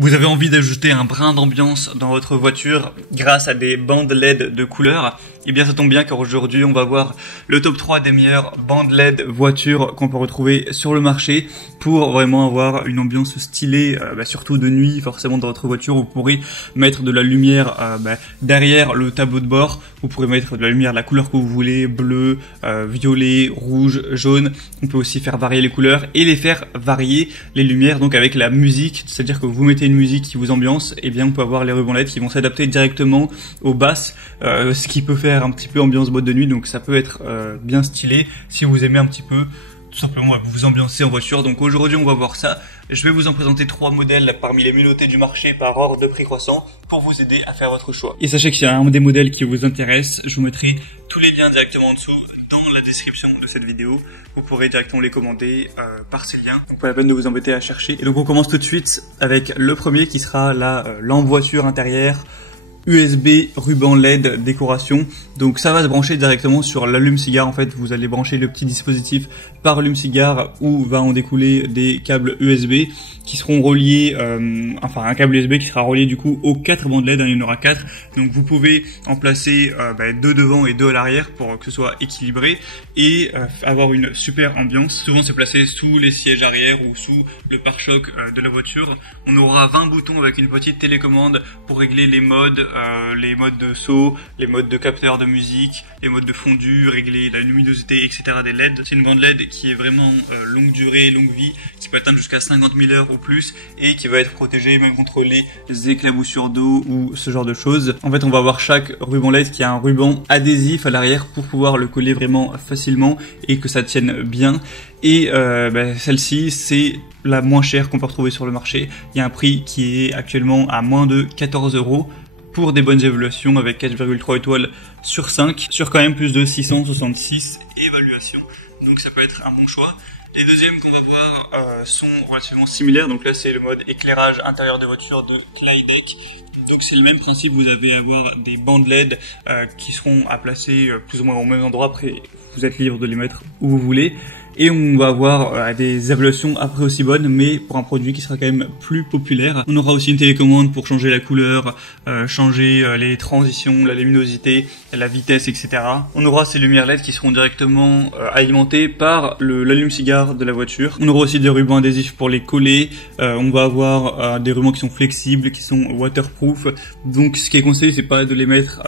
Vous avez envie d'ajouter un brin d'ambiance dans votre voiture grâce à des bandes LED de couleur? Eh bien ça tombe bien car aujourd'hui on va voir le top 3 des meilleures bandes LED voitures qu'on peut retrouver sur le marché pour vraiment avoir une ambiance stylée, surtout de nuit forcément dans votre voiture. Vous pourrez mettre de la lumière derrière le tableau de bord, vous pourrez mettre de la lumière de la couleur que vous voulez, bleu, violet, rouge, jaune. On peut aussi faire varier les couleurs et les faire varier les lumières donc avec la musique, c'est-à-dire que vous mettez une musique qui vous ambiance, et bien on peut avoir les rubans LED qui vont s'adapter directement aux basses, ce qui peut faire un petit peu ambiance boîte de nuit, donc ça peut être bien stylé si vous aimez un petit peu tout simplement vous ambiancer en voiture. Donc aujourd'hui on va voir ça. Je vais vous en présenter 3 modèles parmi les mieux notés du marché par ordre de prix croissant pour vous aider à faire votre choix. Et sachez que s'il y a un des modèles qui vous intéresse, je vous mettrai tous les liens directement en dessous dans la description de cette vidéo. Vous pourrez directement les commander par ces liens. Donc pas la peine de vous embêter à chercher. Et donc on commence tout de suite avec le premier qui sera la lampe voiture intérieure USB ruban LED décoration. Donc ça va se brancher directement sur l'allume-cigare. En fait, vous allez brancher le petit dispositif par allume-cigare où va en découler des câbles USB qui seront reliés, un câble USB qui sera relié du coup aux 4 bandes LED, il y en aura 4. Donc vous pouvez en placer 2 devant et 2 à l'arrière pour que ce soit équilibré et avoir une super ambiance. Souvent c'est placé sous les sièges arrière ou sous le pare-choc de la voiture. On aura 20 boutons avec une petite télécommande pour régler les modes de saut, les modes de capteur de musique, les modes de fondu, régler la luminosité, etc. des LED. C'est une bande LED qui est vraiment longue durée, longue vie, qui peut atteindre jusqu'à 50 000 heures ou plus et qui va être protégée même contre les éclaboussures d'eau ou ce genre de choses. En fait, on va avoir chaque ruban LED qui a un ruban adhésif à l'arrière pour pouvoir le coller vraiment facilement et que ça tienne bien. Et celle-ci, c'est la moins chère qu'on peut retrouver sur le marché. Il y a un prix qui est actuellement à moins de 14 € pour des bonnes évaluations avec 4,3 étoiles sur 5, sur quand même plus de 666 évaluations. Donc ça peut être un bon choix. Les deuxièmes qu'on va voir sont relativement similaires. Donc là c'est le mode éclairage intérieur de voiture de Clydech. Donc c'est le même principe, vous allez avoir des bandes LED qui seront à placer plus ou moins au même endroit. Après vous êtes libre de les mettre où vous voulez. Et on va avoir des évaluations après aussi bonnes, mais pour un produit qui sera quand même plus populaire. On aura aussi une télécommande pour changer la couleur, changer les transitions, la luminosité, la vitesse, etc. On aura ces lumières LED qui seront directement alimentées par l'allume-cigare de la voiture. On aura aussi des rubans adhésifs pour les coller. On va avoir des rubans qui sont flexibles, qui sont waterproof. Donc ce qui est conseillé, c'est pas de les mettre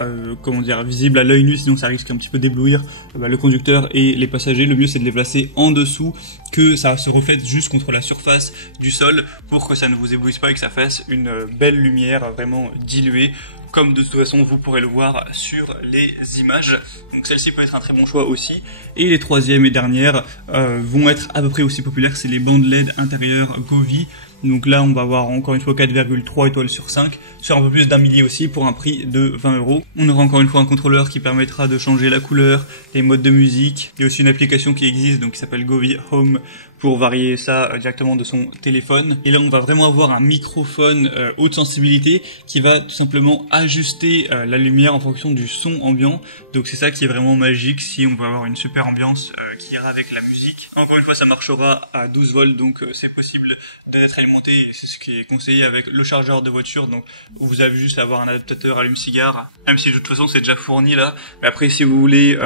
visibles à l'œil nu, sinon ça risque un petit peu d'éblouir le conducteur et les passagers. Le mieux c'est de les placer en dessous, que ça se reflète juste contre la surface du sol pour que ça ne vous éblouisse pas et que ça fasse une belle lumière vraiment diluée, comme de toute façon vous pourrez le voir sur les images. Donc celle-ci peut être un très bon choix aussi. Et les troisièmes et dernières vont être à peu près aussi populaires, c'est les bandes LED intérieures Govee. Donc là on va avoir encore une fois 4,3 étoiles sur 5, sur un peu plus d'un millier aussi pour un prix de 20 €. On aura encore une fois un contrôleur qui permettra de changer la couleur, les modes de musique. Il y a aussi une application qui existe donc qui s'appelle Govee Home pour varier ça directement de son téléphone. Et là on va vraiment avoir un microphone haute sensibilité qui va tout simplement ajuster la lumière en fonction du son ambiant. Donc c'est ça qui est vraiment magique si on veut avoir une super ambiance qui ira avec la musique. Encore une fois ça marchera à 12 volts donc c'est possible d'être alimenté, c'est ce qui est conseillé avec le chargeur de voiture. Donc vous avez juste à avoir un adaptateur allume-cigare, même si de toute façon c'est déjà fourni là. Mais après si vous voulez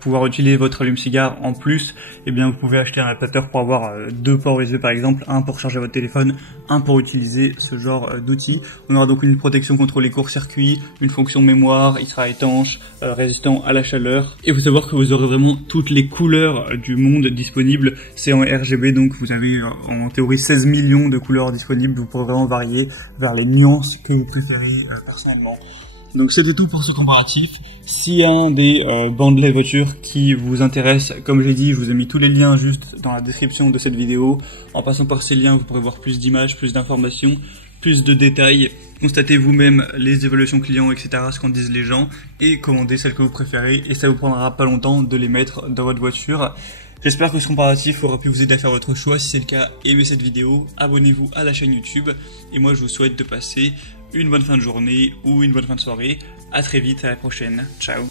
pouvoir utiliser votre allume-cigare en plus, eh bien vous pouvez acheter un adaptateur pour avoir 2 ports USB par exemple, un pour charger votre téléphone, un pour utiliser ce genre d'outils. On aura donc une protection contre les courts-circuits, une fonction mémoire, il sera étanche, résistant à la chaleur. Et vous savoir que vous aurez vraiment toutes les couleurs du monde disponibles. C'est en RGB donc vous avez en théorie 16 millions de couleurs disponibles. Vous pourrez vraiment varier vers les nuances que vous préférez personnellement. Donc c'était tout pour ce comparatif. S'il y a un des bandes LED voiture qui vous intéresse, comme je l'ai dit, je vous ai mis tous les liens juste dans la description de cette vidéo. En passant par ces liens, vous pourrez voir plus d'images, plus d'informations, plus de détails. Constatez vous-même les évaluations clients, etc., ce qu'en disent les gens, et commandez celles que vous préférez. Et ça vous prendra pas longtemps de les mettre dans votre voiture. J'espère que ce comparatif aura pu vous aider à faire votre choix. Si c'est le cas, aimez cette vidéo, abonnez-vous à la chaîne YouTube. Et moi, je vous souhaite de passer une bonne fin de journée ou une bonne fin de soirée. À très vite, à la prochaine. Ciao.